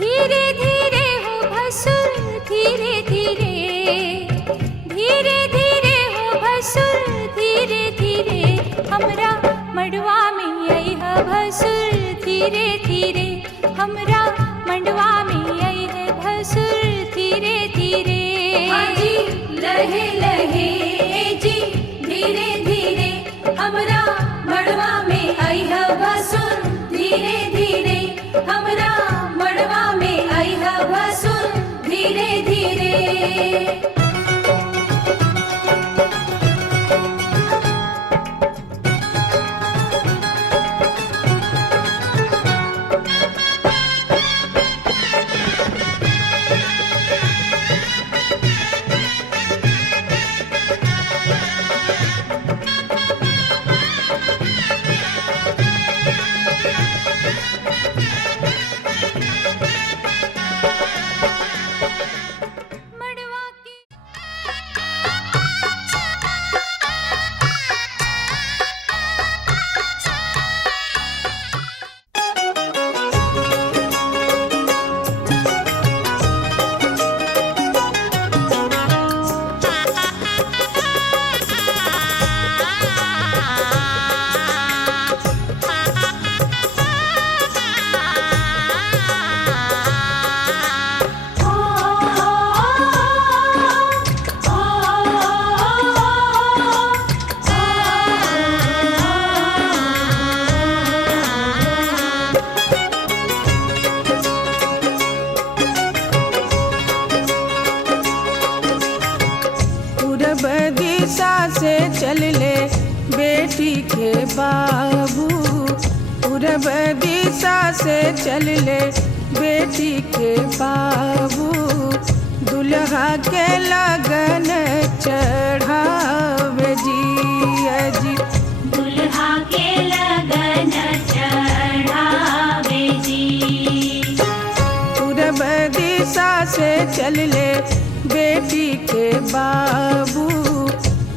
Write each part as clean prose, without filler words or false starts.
धीरे धीरे हो भसुर धीरे धीरे, धीरे धीरे हो भसुर धीरे धीरे, हमरा मड़वा में अइह भसुर धीरे धीरे, हमरा मड़वा में अइह भसुर धीरे धीरे। हाजी लहे लहे जी धीरे धीरे, हमरा मड़वा में अइह भसुर धीरे धीरे, हमरा मड़वा में अइह भसुर धीरे धीरे। से चल ले बेटी के बाबू, पूरब दिशा से चल ले बेटी के बाबू, दुल्हा के लगन चढ़ावे जी अजी, दुल्हा के लगन चढ़ावे जी। पूरब दिशा से चल ले बेटी के बाबू,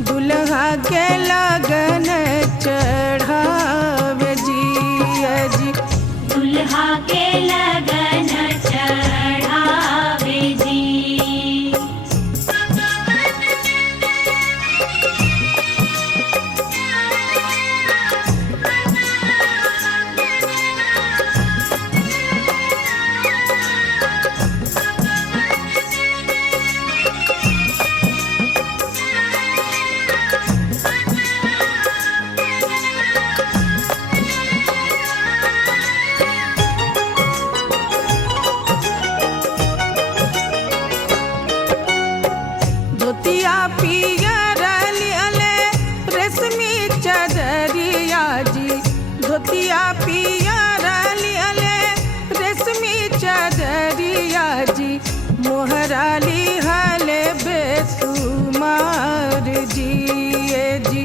दुल्हा के लगन चढ़ावे जी अजी, दुल्हा के लगन चढ़ावे जी। धोतिया पियर लिहले रेशमी चदरिया जी, मोहराली हले बेसुमार जी जी,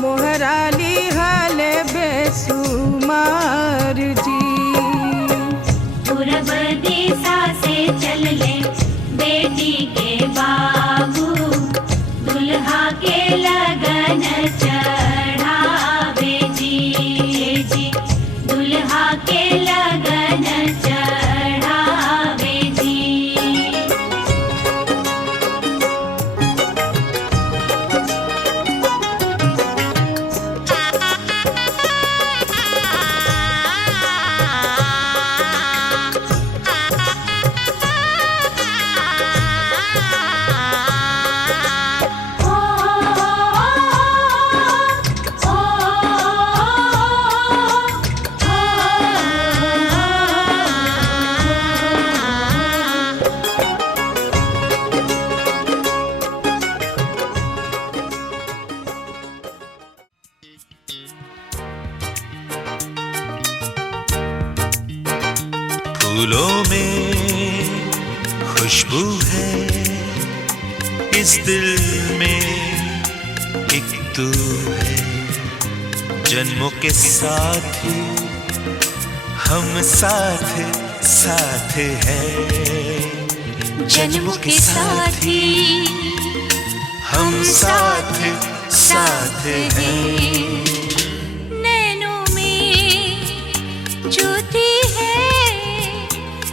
मोहराली हले बेसुमार जी। पूरब दिशा से चल ले बेटी के बाबू, दुल्हा के लगन चढ़ावे जी जी, दुल्हा के लगन चढ़ावे जी। फूलों में खुशबू है, इस दिल में एक तू है, जन्मों के साथ हम साथ साथ हैं, जन्म के साथी हम साथ साथ हैं। नैनों में ज्योति है,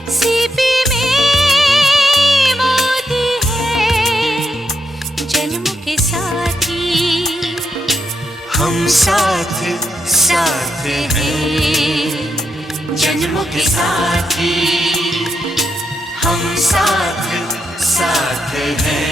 सीपी में मोती है, जन्म के साथी हम साथ साथ हैं। जन्म के साथी हम साथ साथ हैं।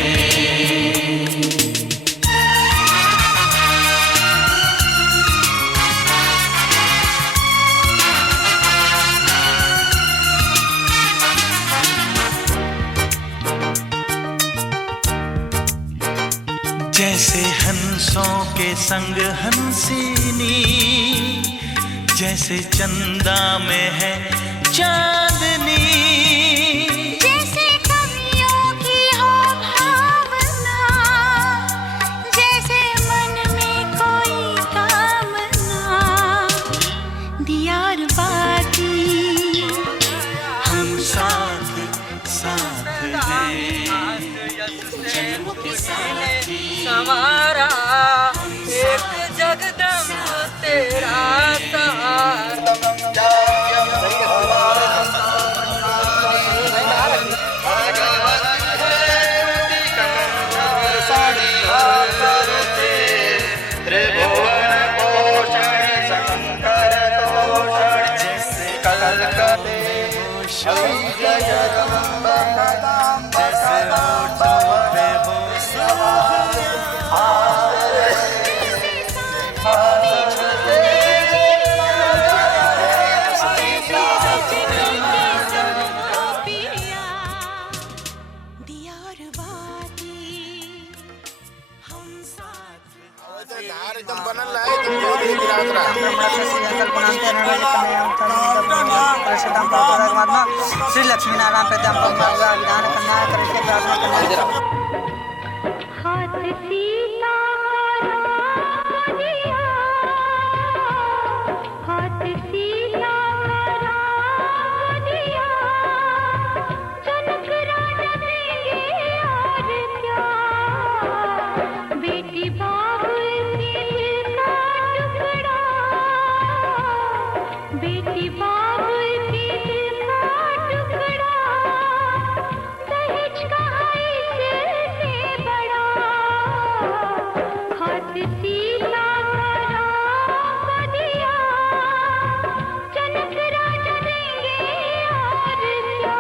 जैसे हंसों के संग हंसिनी, जैसे चंदा में है चांदनी, जैसे कवियों की हो भावना, जैसे मन में कोई कामना, दियार बाती हम साथ साथ हैं। जन्म के साथी हमारा एक जगदम्ब तेरा सहारा। त्रिभुवन पोषण शंकर तोषण कलकते जगदम्ब कदम्ब श्री लक्ष्मी नारायण प्रदान विधान कन्या करके प्रार्थना करना। हाथ सीता का दिया, हाथ सीता का दिया, जनक राजा देंगे और क्या, बेटी बाबुल के दिल का टुकड़ा, बेटी बाबुल के दिल का टुकड़ा, दहेज का इससे बड़ा, हाथ सीता का दिया, जनक राजा देंगे और क्या।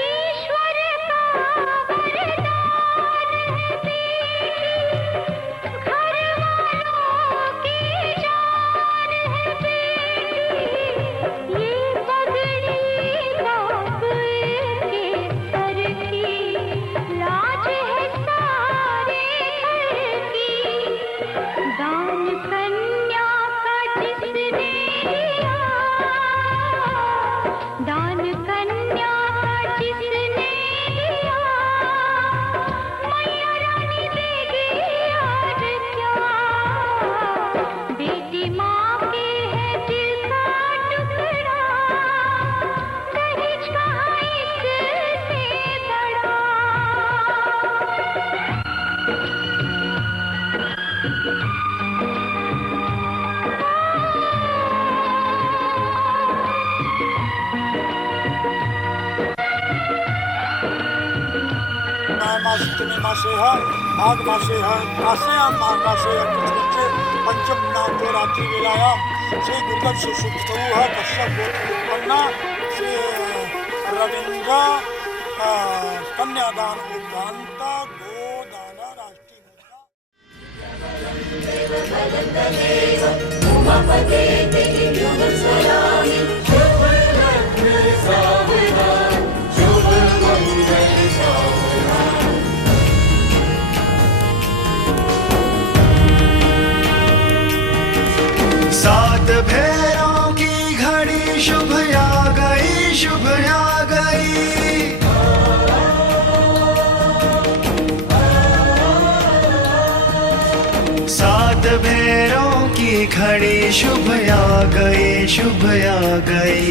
ईश्वर का वरदान है बेटी, घर वालों की जान है बेटी, ये पगड़ी बाप के सर की, लाज है सारे घर की, दान कन्या का जिसने दिया, दान कन्या का जिसने दिया, मैया रानी देगी और क्या, बेटी माँ के है दिल का टुकड़ा, दहेज का इससे बड़ा। मासे माघ मासे आश्रयाम माघ मासे पंचम नाम जो रात्रि वेलायाम श्री गुरुदत्त सुसुप्तौ कश्यप गोत्रोत्पन्ना श्री रविंद्र कन्यादान उद्गांत गोदान राष्ट्रीय शुभ आ गई। सात भैरों की घड़ी शुभ आ गई, शुभ आ गई।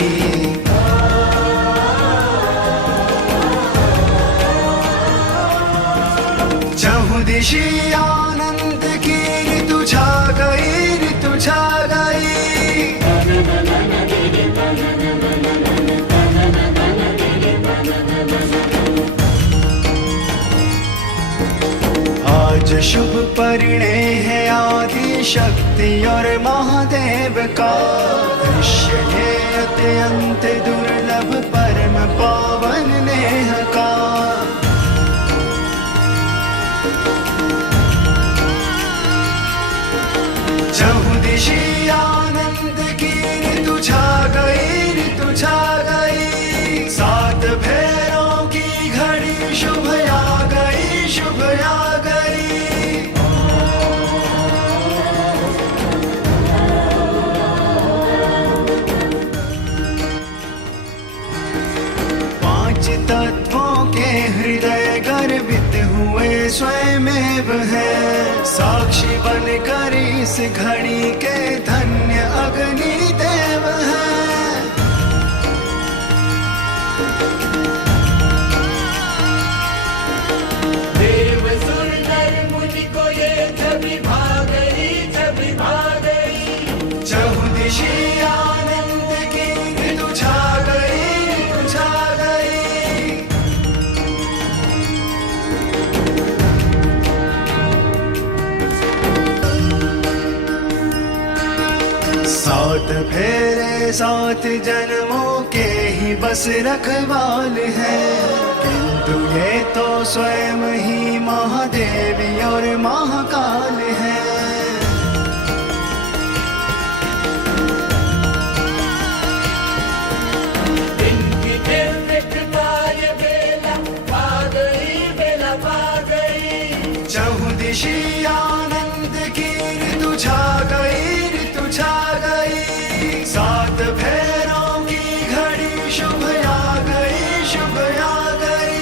चहुदिशी आनंद की ऋतु छा गई, ऋतु छा गई। आज शुभ परिणय है आदि शक्ति और महादेव का। दृश्य है अत्यंत दुर्लभ परम पावन नेह का। चहुदिशी आनंद की ऋतु छा गई, ऋतु छा गई। सात भैरों की घड़ी शुभ आ गई, शुभ आ गई। पांच तत्वों के हृदय गर्भित हुए स्वयमेव है। साक्षी बनकर इस घड़ी के धन्य अग्नि देव है। देव सुंदर मुनि को ये छवि भा गई, छवि भा गई। चहुदिशी आनंद की ऋतु छा गई, ऋतु छा गई। सात फेरे सात जन्मों के ही बस रखवाल है। किंतु ये तो स्वयं ही महादेवी और महाकाल है। इनकी दिव्य कृपा ये बेला पा गई, बेला पा गई। चहुदिशी आनंद की ऋतु छा गई, ऋतु छा गई। सात भैरों की घड़ी शुभ आ गई, शुभ आ गई।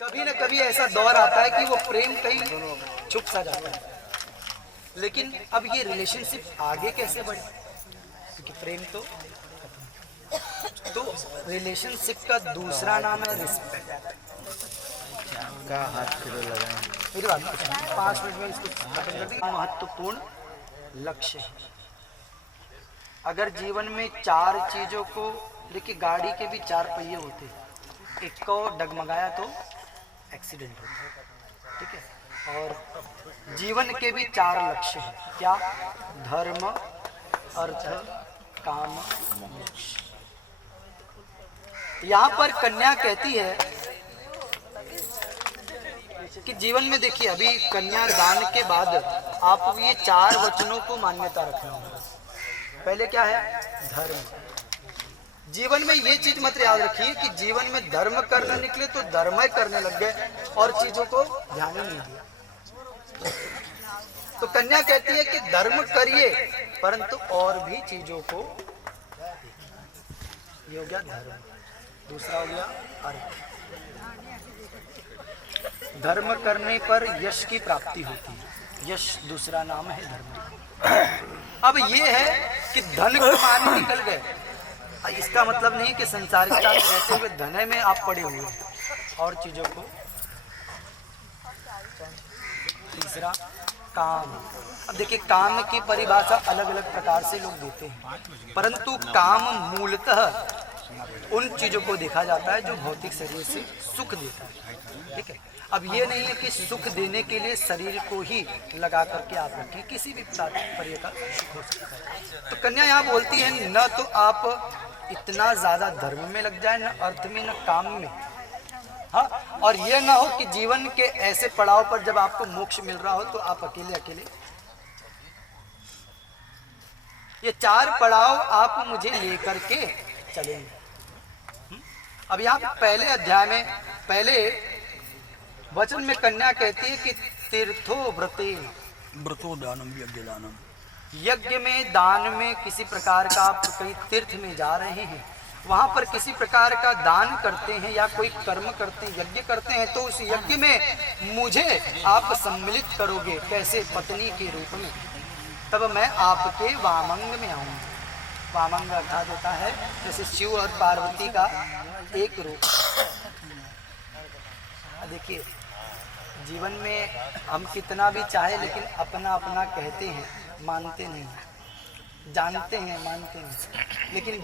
कभी न कभी ऐसा दौर आता है कि वो प्रेम कहीं छुप सा जाता है। लेकिन अब ये रिलेशनशिप आगे कैसे बढ़े, क्योंकि प्रेम तो रिलेशनशिप का दूसरा नाम है रिस्पेक्ट। का हाथ किलो लगाएं। मेरी बात 5 मिनट में इसको खत्म कर दी। महत्वपूर्ण लक्ष्य है। अगर जीवन में 4 चीजों को, देखिए गाड़ी के भी 4 पहिए होते हैं, एक को डगमगाया तो एक्सीडेंट होता है, ठीक है। और जीवन के भी 4 लक्ष्य हैं। क्या? धर्म, अर्थ, काम, मोक्ष। यहाँ पर कन्या कहती है कि जीवन में, देखिए अभी कन्या दान के बाद आप ये 4 वचनों को मान्यता रखना होगा। पहले क्या है? धर्म। जीवन में ये चीज मत याद रखिए कि जीवन में धर्म करने निकले तो धर्म ही करने लग गए और चीजों को ध्यान ही नहीं दिया। तो कन्या कहती है कि धर्म करिए परंतु और भी चीजों को ये हो गया धर्म। दूसरा हो गया अर्थ। धर्म करने पर यश की प्राप्ति होती है, यश दूसरा नाम है धर्म। अब ये है कि धन कमाने निकल गए, इसका मतलब नहीं कि संसारिकता में रहते हुए धन में आप पड़े हुए हैं और चीजों को। तीसरा काम। अब देखिए काम की परिभाषा अलग अलग प्रकार से लोग देते हैं, परंतु काम मूलतः उन चीजों को देखा जाता है जो भौतिक शरीर से सुख देता है। ठीक है, अब ये नहीं है कि सुख देने के लिए शरीर को ही लगा करके आप रखें, किसी भी तात्पर्य का सुख हो सकता है। तो कन्या यहाँ बोलती है न तो आप इतना ज्यादा धर्म में लग जाए, न अर्थ में, न काम में। हाँ, और ये ना हो कि जीवन के ऐसे पड़ाव पर जब आपको मोक्ष मिल रहा हो तो आप अकेले अकेले। ये 4 पड़ाव आप मुझे लेकर के चलेंगे। अब यहाँ पहले अध्याय में पहले वचन में कन्या कहती है कि तीर्थो व्रतेन, व्रतो दानम यज्ञ दानम। यज्ञ में, दान में किसी प्रकार का आप कहीं तीर्थ में जा रहे हैं, वहां पर किसी प्रकार का दान करते हैं या कोई कर्म करते हैं, यज्ञ करते हैं, तो उस यज्ञ में मुझे आप सम्मिलित करोगे। कैसे? पत्नी के रूप में। तब मैं आपके वामंग में आऊंगा। वामंग अर्थात होता है जैसे शिव और पार्वती का एक रूप। देखिए जीवन में हम कितना भी चाहे लेकिन अपना अपना कहते हैं, मानते नहीं। जानते हैं, मानते नहीं, लेकिन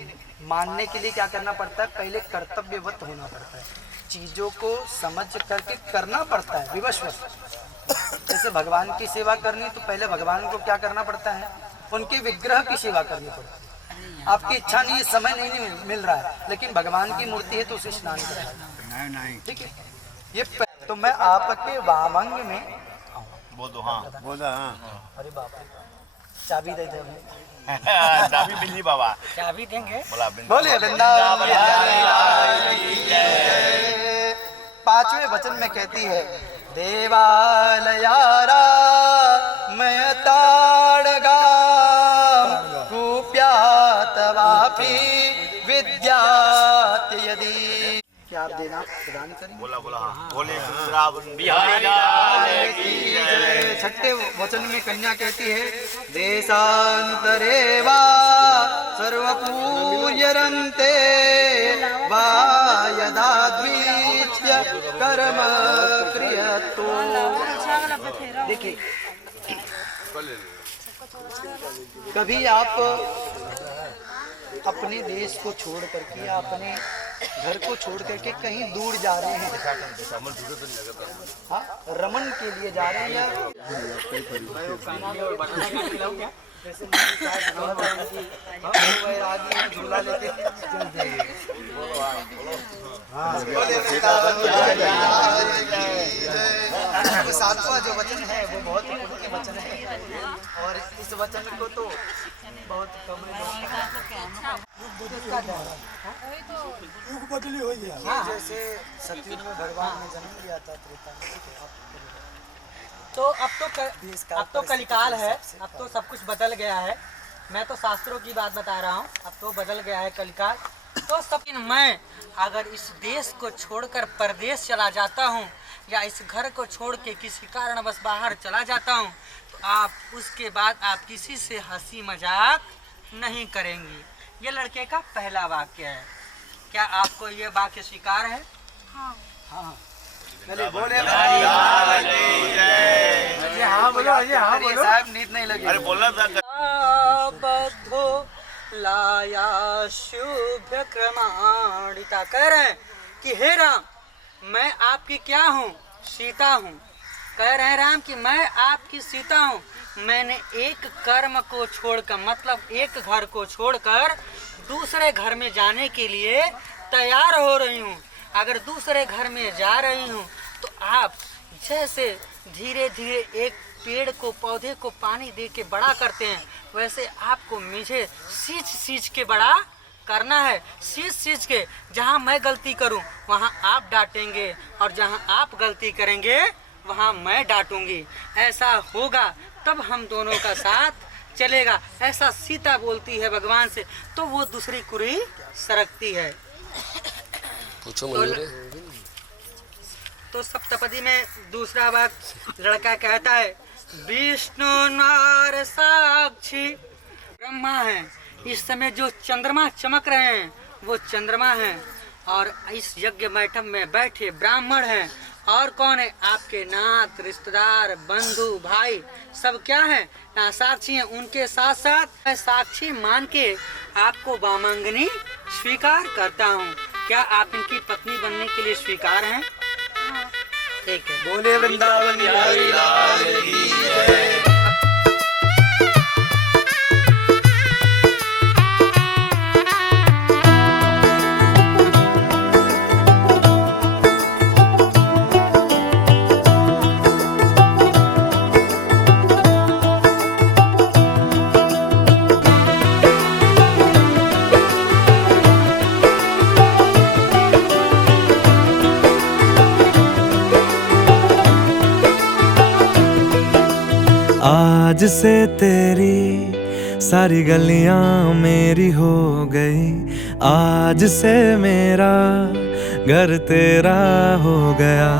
मानने के लिए क्या करना पड़ता है? पहले कर्तव्यवत होना पड़ता है, चीजों को समझ करके करना पड़ता है विवशवश। जैसे भगवान की सेवा करनी तो पहले भगवान को क्या करना पड़ता है? उनके विग्रह की सेवा करनी पड़ती है। आपकी इच्छा नहीं है, समय नहीं मिल रहा है, लेकिन भगवान की मूर्ति है तो उसे स्नान करना। ठीक है, ये तो मैं आपके वामंग में आऊँ। बोल दो हाँ, बोल दो हाँ। अरे बाप रे, चाबी दे दे। चाबी बिल्ली बाबा चाबी देंगे। बोले वृंदावन। 5वें वचन में कहती है देवालयारा मैं ताड़गा कुप्यात वापी विद्यात यदि। क्या आप देना प्रदान करें? बोला बोला हाँ। बोले बिहारी लाल की जय। 6ठे वचन में कन्या कहती है देशांतरे वा सर्वपूज्यरन्ते वा यदा द्वितीय कर्म क्रियतो। देखिए कभी आप अपने देश को छोड़ करके या अपने घर को छोड़ करके कहीं दूर जा रहे हैं, हाँ रमन के लिए जा रहे हैं या जैसे झूला लेके सातवां जो वचन है वो बहुत मुख्य वचन है और इस वचन को तो बहुत कम युग बदली हो गया। जैसे सतयुग में भगवान ने जन्म लिया था, त्रेता में तो अब तो कलिकाल है, अब तो सब कुछ बदल गया है। मैं तो शास्त्रों की बात बता रहा हूँ, अब तो बदल गया है कलिकाल। तो सब मैं अगर इस देश को छोड़कर परदेश चला जाता हूँ या इस घर को छोड़ के किसी कारणवश बाहर चला जाता हूँ तो आप उसके बाद आप किसी से हंसी मजाक नहीं करेंगी। ये लड़के का पहला वाक्य है। क्या आपको ये वाक्य स्वीकार है? हाँ बोले बोलो, साहब नींद नहीं लगी। अरे बोलना था। बद्धो लाया शुभ क्रमाणिता कह रहे हैं कि हे राम मैं आपकी क्या हूँ? सीता हूँ। कह रहे हैं राम कि मैं आपकी सीता हूँ। मैंने एक कर्म को छोड़कर मतलब एक घर को छोड़कर दूसरे घर में जाने के लिए तैयार हो रही हूँ। अगर दूसरे घर में जा रही हूँ तो आप जैसे धीरे धीरे एक पेड़ को पौधे को पानी दे के बड़ा करते हैं वैसे आपको मुझे सींच के बड़ा करना है। सींच के जहाँ मैं गलती करूँ वहाँ आप डांटेंगे और जहाँ आप गलती करेंगे वहाँ मैं डांटूंगी। ऐसा होगा तब हम दोनों का साथ चलेगा, ऐसा सीता बोलती है भगवान से। तो वो दूसरी कुरी सरकती है। तो सप्तपदी में दूसरा वाक्य लड़का कहता है, विष्णु नार साक्षी ब्रह्मा है। इस समय जो चंद्रमा चमक रहे हैं वो चंद्रमा हैं, और इस यज्ञ मैठम में बैठे ब्राह्मण हैं। और कौन है? आपके नात, रिश्तेदार, बंधु, भाई सब क्या है? यहाँ साक्षी हैं। उनके साथ साथ मैं साक्षी मान के आपको वामांगनी स्वीकार करता हूँ। क्या आप इनकी पत्नी बनने के लिए स्वीकार हैं? ठीक है। बोले वृंदावन बिहारी लाल की जय। आज से तेरी सारी गलियां मेरी हो गई, आज से मेरा घर तेरा हो गया।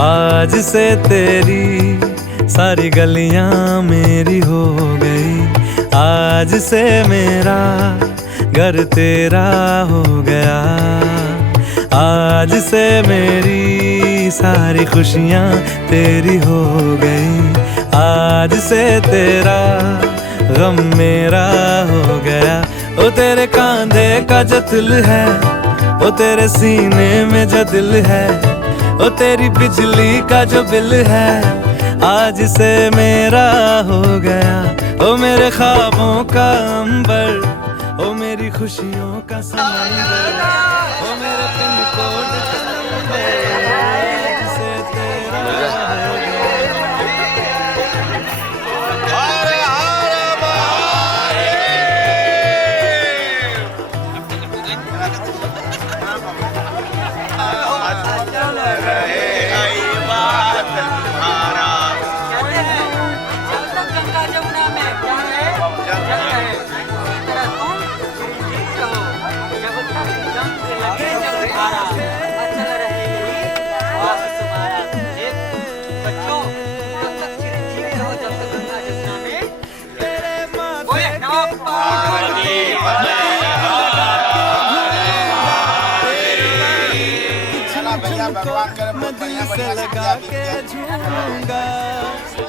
आज से तेरी सारी गलियां मेरी हो गई, आज से मेरा घर तेरा हो गया। आज से मेरी सारी खुशियाँ तेरी हो गई, आज से तेरा गम मेरा हो गया। ओ तेरे कांधे का जो तिल है, ओ तेरे सीने में जो दिल है, ओ तेरी बिजली का जो बिल है, आज से मेरा हो गया। ओ मेरे ख्वाबों का अंबर, ओ मेरी खुशियों का समंदर, ओ मेरे पिन कोड का नंबर, आज से तेरा हो गया। हर हर महादेव। गंगा जमुना में क्या है? जल है। इसी तरह तुम चिरंजीवी रहो, जब तक जंग लगे जलधारा, अचल रहे यही वास तुम्हारा। बच्चों, जब तक चिरंजीवी रहो, जब तक गंगा जमुना में बोले नमः पार्वती पते। मैं दिल से लगा के झूमूंगा,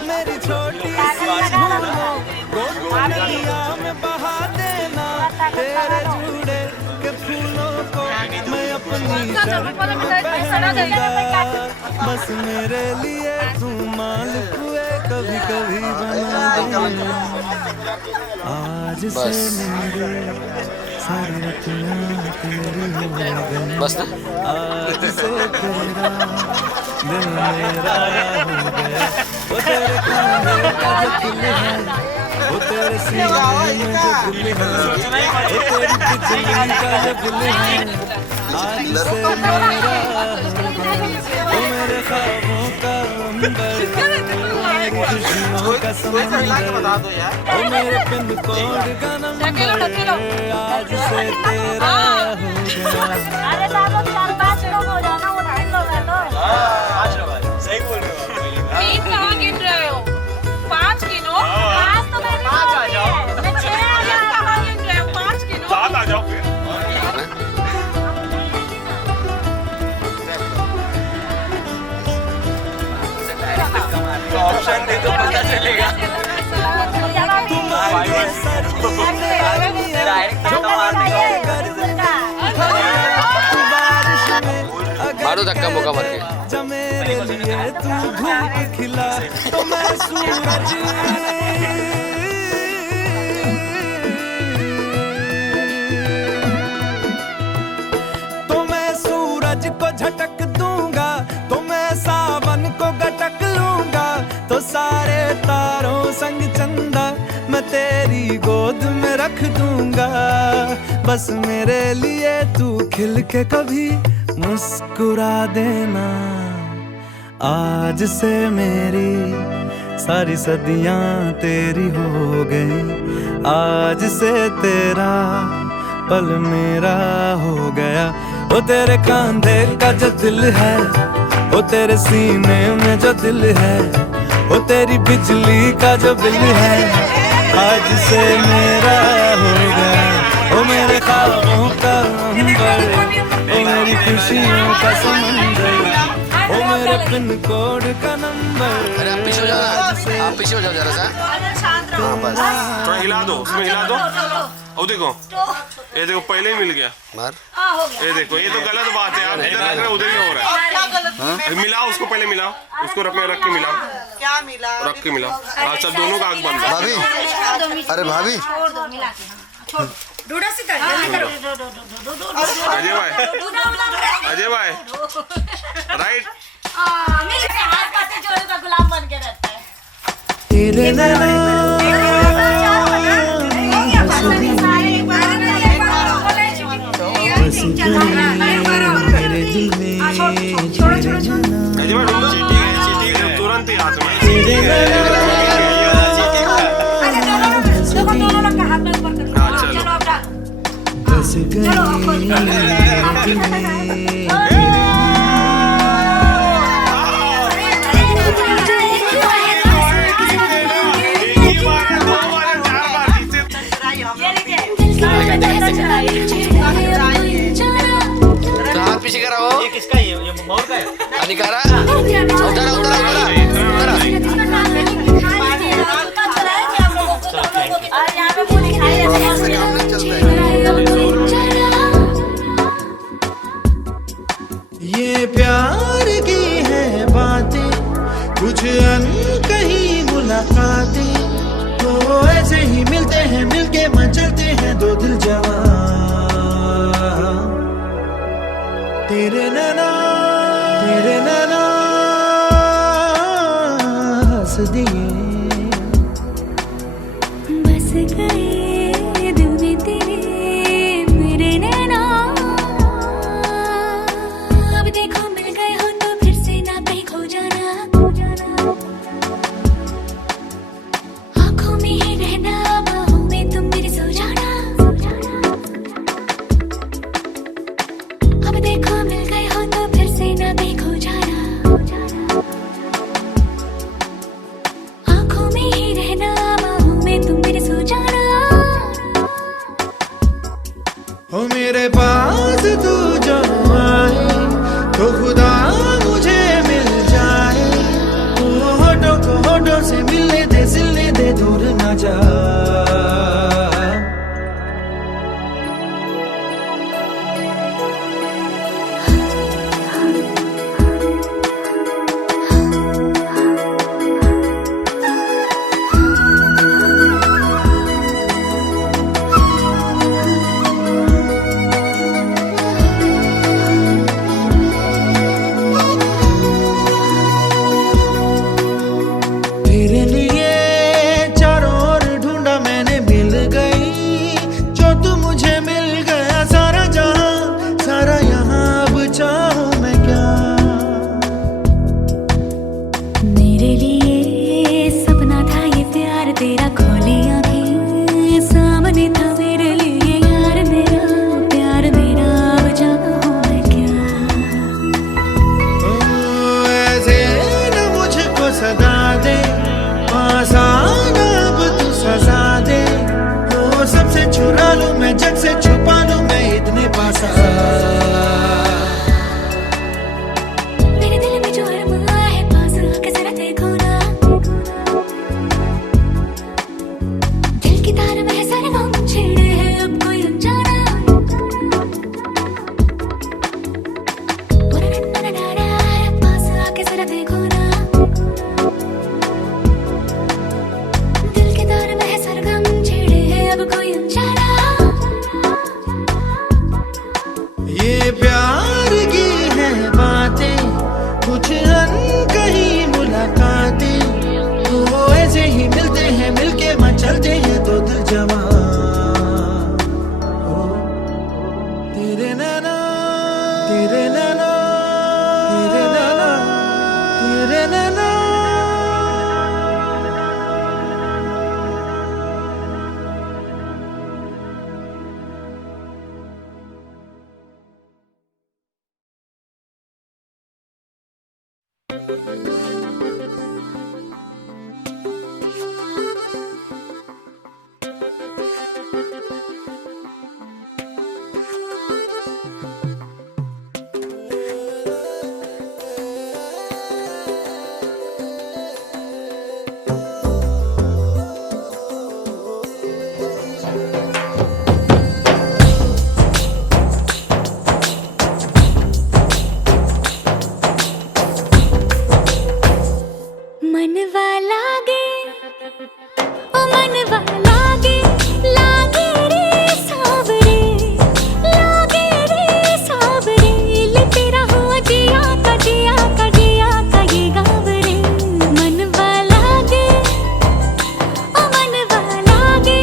मेरी छोटी सी झूमो गोलिया में बहा देना, तेरे जुड़े के फूलों को मैं अपनी शर्ट में पहनूंगा। बस मेरे लिए तू मालपुए कभी कभी बना देना। आज से मेरी सारी रतियाँ तेरी हो गई, बस आज से तेरा दिल मेरा हो गया। वो तेरे कांधे का जो दिल है, वो तेरे सीने में जो दिल है, वो तेरी बिजली का जो दिल है, आज से मेरा हो गया। वो मेरे ख्वाबों का अंबर, मेरी खुशियों का समंदर, वो मेरे पिन कोड का नंबर, आज से तेरा हो गया। अरे साहब 4-5 लोग हो जाना, वो 3 लोग हैं तो। सही बोल रहे हो। 3 कहाँ गिन रहे हो? 5 गिनो। 5 तो मैंने बोल दिया है। मैं 6 कहाँ गिन रहे हो? 5 गिनो। 7 आ जाओ फिर। ऑप्शन दे तो पता चलेगा। मारो धक्का मुक्का मार के। जब मेरे लिए तू धूप खिला तो मैं सूरज, तो मैं सूरज को झटक दूंगा, तो मैं सावन को गटक लूंगा, तो सारे तारों संग चंदा मैं तेरी गोद में रख दूंगा। बस मेरे लिए तू खिल के कभी मुस्कुरा देना। आज से मेरी सारी सदियां तेरी हो गई, आज से तेरा पल मेरा हो गया। वो तेरे कांधे का जो दिल है, वो तेरे सीने में जो दिल है, वो तेरी बिजली का जो बिल है, आज से मेरा हो गया। वो मेरे ख्वाबों का अंबर, वो मेरी खुशियों का समंदर, वो मेरे पिन कोड का नंबर। अरे आप पीछे हो जाओ, आप पीछे हो जाओ जरा सा। हाँ बस थोड़ा हिला दो, उसमें हिला दो। और देखो, ये देखो पहले ही मिल गया। मार ये देखो, ये तो गलत बात है। आप इधर रख रहे हो, उधर ही हो रहा है। मिलाओ उसको, पहले मिलाओ उसको, रख के मिलाओ। क्या मिला? रख के मिलाओ। अच्छा दोनों का आग बंद है। भाभी, अरे भाभी अजय भाई, अजय भाई राइट। गुलाम बन के रहता है। तेरे नैना मेरे दिल में अजय भाई चीटी है, तुरंत ही हाथ में। बस हाथ पीछे करा हो। ये किसका है? ये मोर का है। अधिकारा उधर उधर ये प्यार की है बातें, कुछ अनकही मुलाकातें, तो ऐसे ही मिलते हैं, मिलके मचलते हैं दो दिल जवां। तेरे नैना हंस दिए, बस गए दिल में तेरे मेरे नैना। अब देखो मिल गए हो तो फिर से ना कहीं खो जाना। आँखों में ही रहना, बाहों में तुम मेरे सो जाना। अब देखो मिल गए हो तो फिर से ना कहीं खो जाना। आँखों में ही रहना, बाहों में तुम मेरे सो जाना। हो मेरे पास तू जो आए तो खुदा मुझे मिल जाए। वो होठों को होठों से मिलने दे, सिलने दे, दूर ना जा। तेरे लिए चारों ओर ढूंढा मैंने, मिल गई जो तू मुझे मिल गया। सारा जहां सारा यहाँ, अब चाहूं मैं क्या। मेरे लिए सपना था ये प्यार तेरा, खोली आँखें सामने था मेरे लिए यार मेरा प्यार मेरा। अब चाहूं मैं क्या। ओ, ऐसे न मुझको सदा दे, पास आना अब तू सजा दे। तो सबसे चुरा लूं मैं, जग से छुपा लूं मैं, इतने पास आ। मेरे दिल में जो अरमा है, पास आके जरा देखो ना। दिल की तार में सरगम छेड़े हैं अब कोई अनजाना। पास आके जरा देखो ना। दिल के तार में सरगम छेड़े हैं अब कोई अनजाना। ये प्यार की है बातें, कुछ अनकही मुलाकातें, तो ऐसे ही मिलते हैं, मिलके मचलते हैं दो दिल जवां। मनवा लागे ओ मनवा लागे लागे रे सावरे लागे रे सावरे ले तेरा हुआ जिया का जिया का जिया का ये गाँव रे मनवा लागे ओ मनवा लागे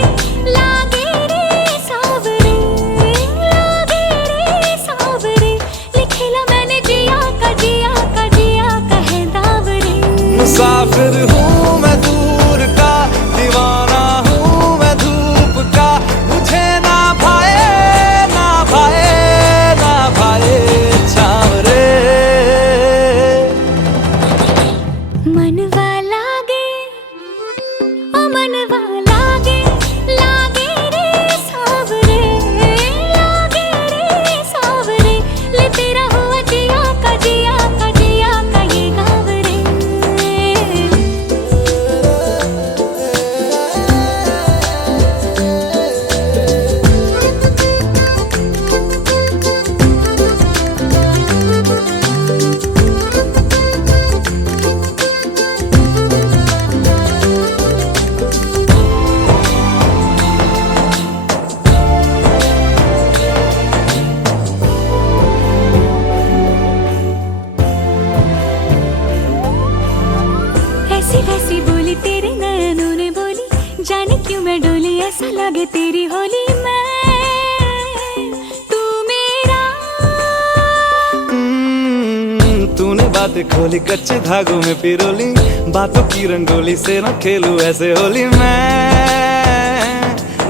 लागे रे सावरे लागे रे सावरे लिखेला मैंने जिया का जिया का जिया का है दाव रे मुसाफिर हूँ मैं दूर का, दीवाना हूँ मैं धूप का, मुझे ना भाए ना भाए ना भाए छाँव रे। मनवा लागे ओ मनवा लागे लागे रे सावरे लागे रे सावरे ले तेरा हुआ जिया का जिया का जिया का ये गाँव रे। ऐसी वैसी बोली तेरे नयनों ने बोली, जाने क्यों मैं डोली ऐसा लगे तेरी होली मैं तू मेरा। तूने बातें खोली कच्चे धागों में पिरोली, बातों की रंगोली से न खेलूं ऐसे होली मैं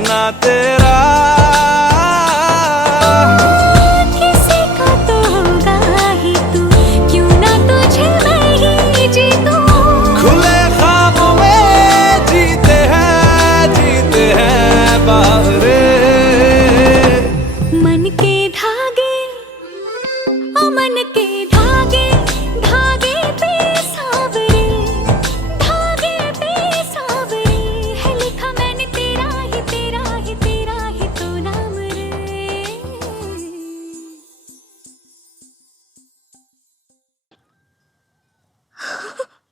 ना तेरा। किसी का तो होगा ही तू, क्यों ना तुझे मैं ही जीतूं। खुले ख्वाबों में जीते हैं बावरे। मन के धागे ओ मन के धागे धागे पे सावरे धागे पे सावरे है लिखा मैंने तेरा ही तेरा ही तेरा ही तो नाम रे।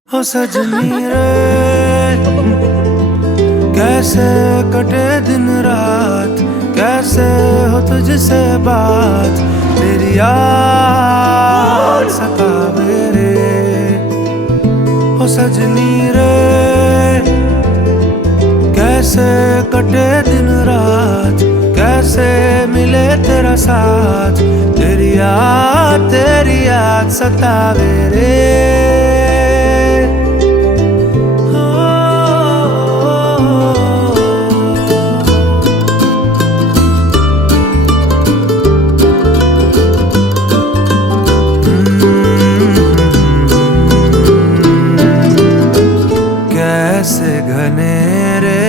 ओ सजनी रे कैसे कटे दिन रात, कैसे हो तुझसे बात, तेरी याद सतावे रे। ओ सजनी रे कैसे कटे दिन रात, कैसे मिले तेरा साथ, तेरी याद सतावे रे। कैसे घनेरे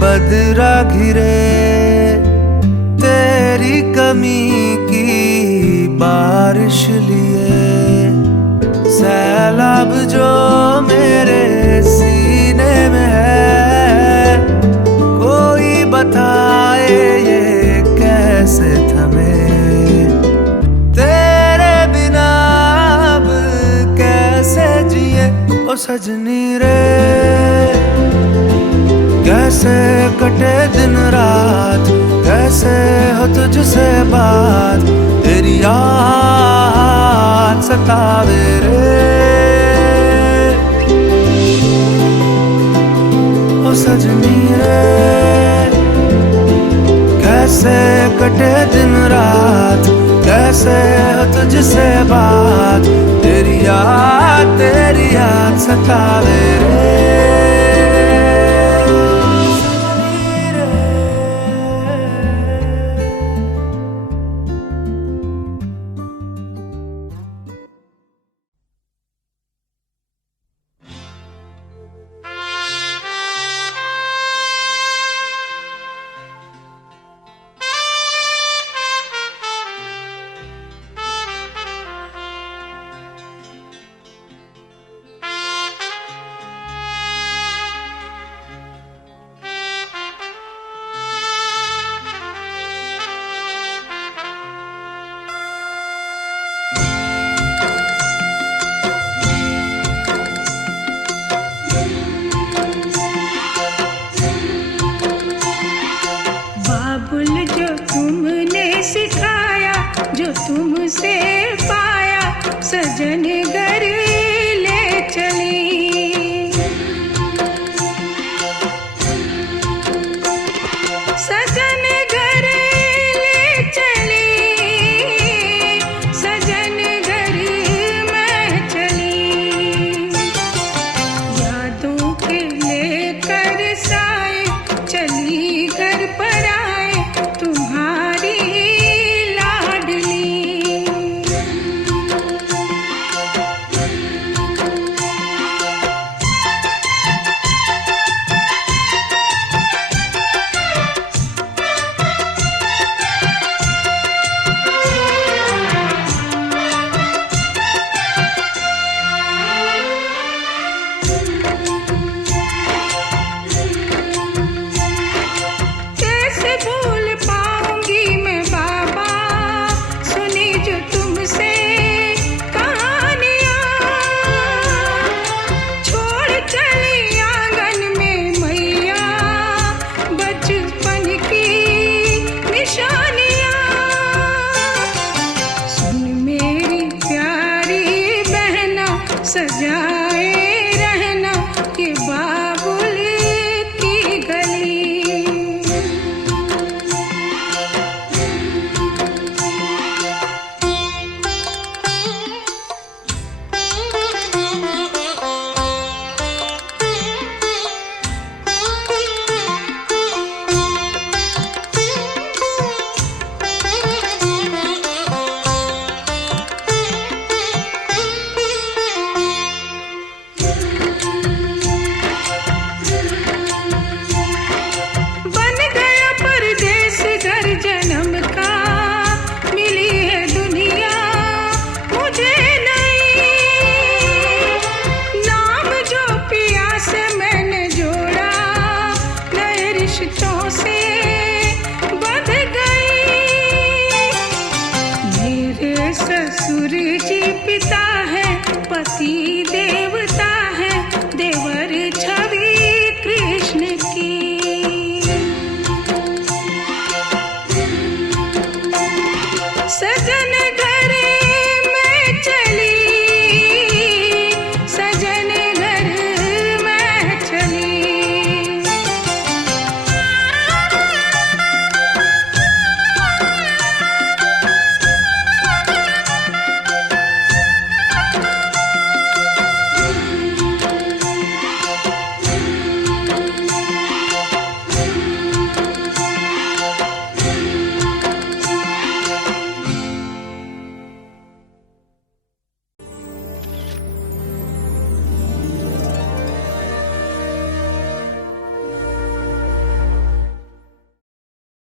बदरा घिरे, तेरी कमी की बारिश लिए, सैलाब जो मेरे सीने में है, कोई बताए ये कैसे थमे, तेरे बिना अब कैसे जिए। ओ सजनी रे कैसे कटे दिन रात, कैसे हो तुझसे बात, तेरी याद सतावे रे। ओ सजनी रे कैसे कटे दिन रात, कैसे हो तुझसे बात, तेरी याद सतावे रे। सजन घर ले चली सजन घर ले चली सजन घर मैं चली यादों के लेकर साए चली घर पर आए तुम्हारी लाडली कैसे भूल पाऊंगी मैं बाबा सुनी जो तुमसे कहानियां छोड़ चली आंगन में मैया बचपन की निशानियां सुन मेरी प्यारी बहना सजा